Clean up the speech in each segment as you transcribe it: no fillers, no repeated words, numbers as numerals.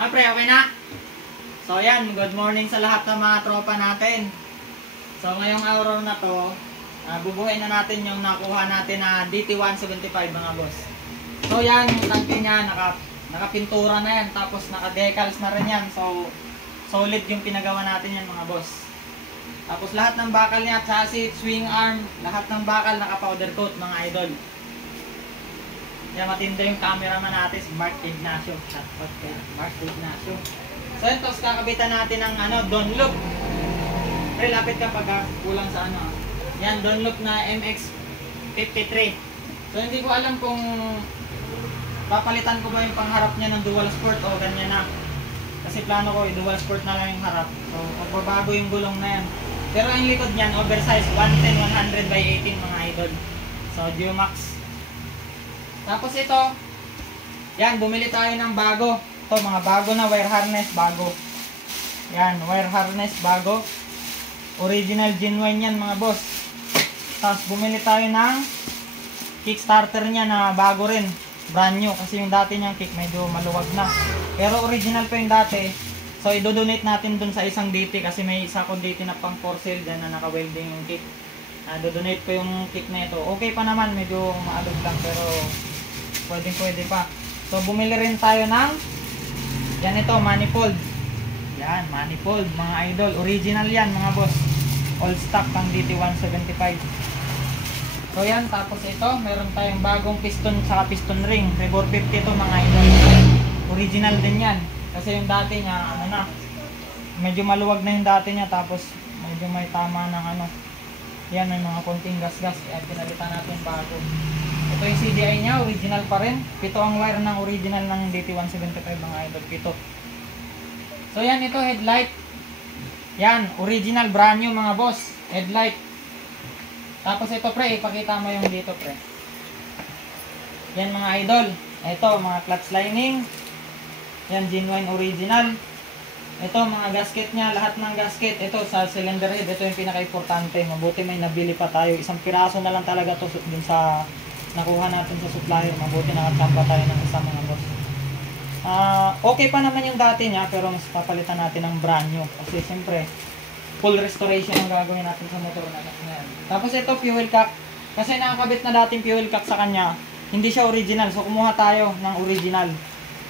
Pre, okay na? So yan, good morning sa lahat ng mga tropa natin. So ngayong araw na to, bubuhay na natin yung nakuha natin na DT175 mga boss. So yan, yung tangke niya, nakapintura na yan, tapos naka-decals na rin yan. So solid yung pinagawa natin yan mga boss. Tapos lahat ng bakal niya, chassis, swing arm, lahat ng bakal naka-powder coat mga idol. Yan, matinda yung cameraman natin, si Mark Ignacio. Shoutout kay Mark Ignacio. So yun, tapos kakabitan natin ng Dunlop. Pre, lapit ka pag kulang sa Yan, Dunlop na MX-53. So hindi ko alam kung papalitan ko ba yung pangharap niya ng dual sport o ganyan na. Kasi plano ko, dual sport na lang yung harap. So magbabago yung gulong na yan. Pero yung likod niyan, oversize, 110-100 by 18 mga idol. So Dumax. Tapos ito, yan, bumili tayo ng bago. Ito, mga bago na wire harness, bago. Yan, wire harness, bago. Original genuine yan mga boss. Tapos bumili tayo ng kickstarter niya na bago rin. Brand new, kasi yung dati niyang kick medyo maluwag na. Pero original pa yung dati. So idodonate natin dun sa isang DT kasi may isa kong DT na pang for sale dyan na naka-welding yung kick. Dodonate ko yung kick na ito. Okay pa naman, medyo maalog lang pero pwede pa. So bumili rin tayo ng yan ito, manifold. Yan, manifold mga idol. Original yan mga boss. All stock pang DT175. So yan, tapos ito, meron tayong bagong piston saka piston ring. Rebor 50 to mga idol. Original din yan. Kasi yung dati niya, medyo maluwag na yung dati niya. Tapos medyo may tama ng yan, may mga konting gas-gas. Kaya pinalitan natin bago. Ito yung CDI niya, original pa rin. Pito ang wire ng original ng DT175 mga idol, pito. So yan, ito headlight. Yan, original brand new mga boss, headlight. Tapos ito pre, ipakita mo yung dito pre. Yan mga idol. Ito mga clutch lining. Yan, genuine original. Ito mga gasket niya, lahat ng gasket. Ito sa cylinder head, ito yung pinaka-importante. Mabuti may nabili pa tayo. Isang piraso na lang talaga to din sa nakuha natin sa supplier. Mabuti nakatamba tayo ng isang mga boss. Okay pa naman yung dati niya, pero mas papalitan natin ng brand new. Kasi siyempre, full restoration ang gagawin natin sa motor na yan. Tapos ito, fuel cock. Kasi nakakabit na dating fuel cock sa kanya, hindi siya original. So kumuha tayo ng original.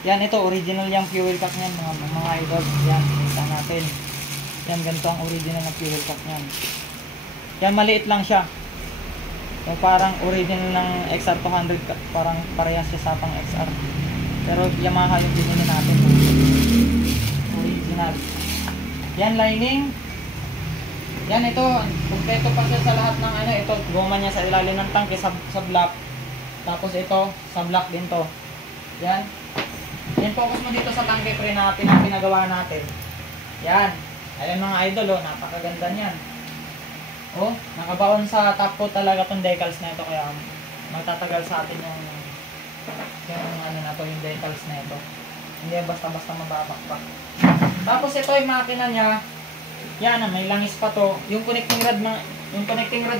Yan, ito, original yung fuel cock niyan mga idol. Yan, isa natin. Yan, ganito ang original na fuel cock niyan. Yan, maliit lang siya. So, parang original ng XR 200, parang parehas siya sa pang XR. Pero Yamaha yung binili natin. Original. Yan, lining. Yan, ito, kumpleto pa siya sa lahat ng ito, goma niya sa ilalim ng tangke sa block. Tapos ito, sa block din to. Yan. Yan, focus mo dito sa tangke pre na pinagawa natin. Yan. Ayan mga idol, napakaganda niyan. Oh, nakabaon sa top coat talaga tong decals na ito, kaya magtatagal sa atin yung yung decals na ito. Hindi basta-basta mababakbak. Tapos ito yung makina niya. Yan, may langis pa to. Yung connecting rod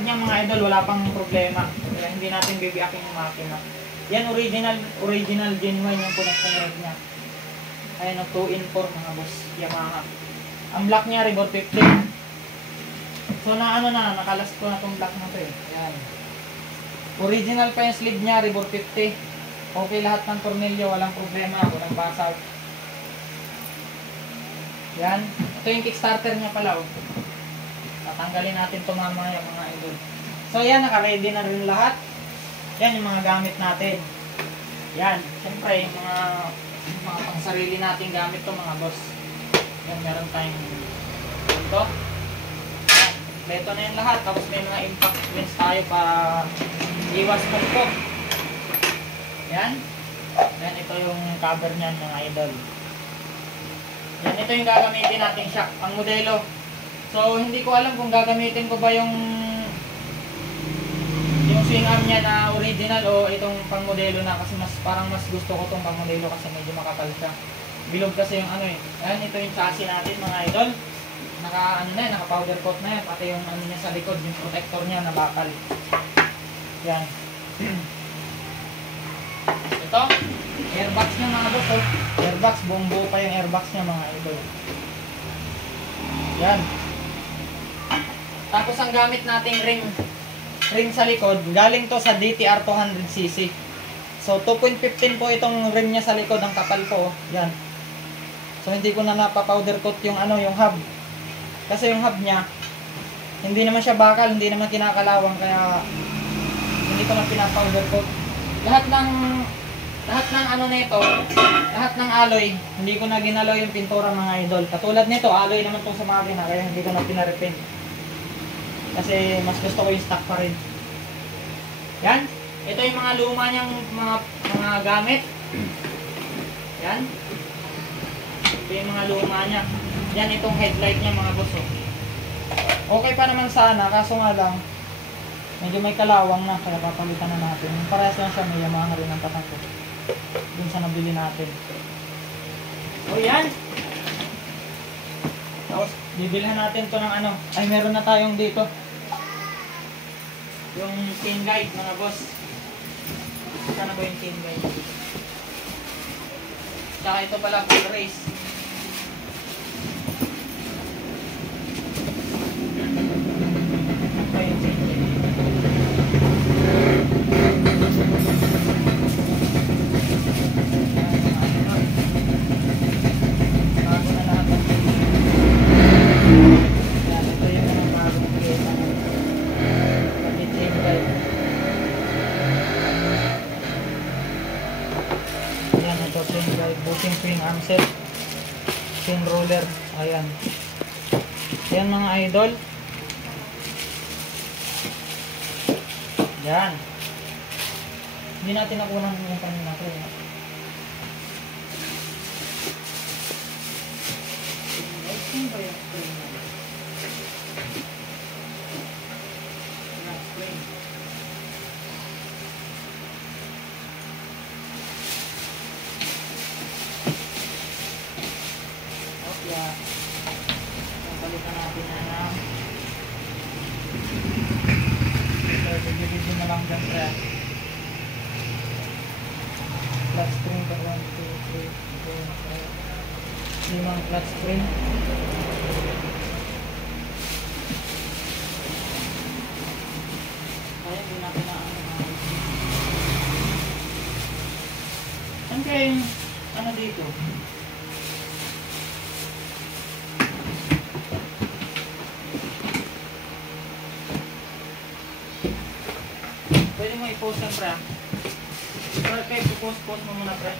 niya mga idol, wala pang problema. Kaya hindi natin bibiyakin yung makina. Yan, original genuine yung connecting rod niya. Ayan, 2 in 4 mga boss, Yamaha. Ang black niya, Rebor 50. So nakalas ko na itong black na ito eh. Ayan. Original pa yung sleeve niya, Rebor 50. Okay lahat ng tornilyo, walang problema, walang basag. Yan. Ito yung kickstarter niya pala. Tatanggalin natin ito mamaya mga idol. So yan, naka-ready na rin lahat. Yan yung mga gamit natin. Yan. Siyempre, yung mga pangsarili natin gamit to mga boss. Yan, meron tayong ito. Beto na yung lahat, tapos may mga impact lens tayo para iwas pagpok. Yan. Yan, ito yung cover niyan mga idol. Yan, ito yung gagamitin natin shock, ang modelo. So, hindi ko alam kung gagamitin ko ba yung swing arm niya na original o itong pang modelo na, kasi parang mas gusto ko itong pang modelo kasi medyo makapal siya. Bilog kasi yung Yan, ito yung chassis natin mga idol. Naka powder coat na yan, pati yung niya sa likod, yung protector niya na bakal. Yan. Ito, Airbox niya mga boss, oh. Airbox, buong buo pa yung airbox niya mga idol. Yan. Tapos ang gamit nating ring sa likod, galing to sa DTR 200cc. So 2.15 po itong rim niya sa likod, ang kapal po, oh. Yan. So hindi ko na napapowder coat yung yung hub. Kasi yung hub niya, hindi naman siya bakal, hindi naman kinakalawang, kaya hindi ko na pinapowder coat. Lahat ng nito, lahat ng alloy, hindi ko na ginalaw yung pintura mga idol. Katulad nito, alloy naman tong sa makina, kaya hindi ko na pinarepaint. Kasi mas gusto ko yung stock pa rin. Yan. Ito yung mga luma niyang mga gamit. Yan. Ito yung mga luma niya. Yan itong headlight niya mga boss. Okay pa naman sana, kaso nga lang medyo may kalawang na, kaya papalitan na natin. Parehas lang siya, may Yamaha rin ang tatak ko dun sa nabili natin. O yan. Tapos bibilhan natin to ng ay meron na tayong dito yung chain guide mga boss. Sana ba yung chain guide? Tsaka ito pala full race. Booting spring arm set, spin roller, ayan. Yan mga idol. Yan. Hindi natin nakunan yung kanina pre. Palitan natin na i-review na lang dyan pre. Clutch spring pa 1, 2, 3, 4, 5 limang clutch spring. Kaya hindi natin na saan kaya yung dito? Pwede mo i-post yan pre. Pero kayo i-post mo muna pre.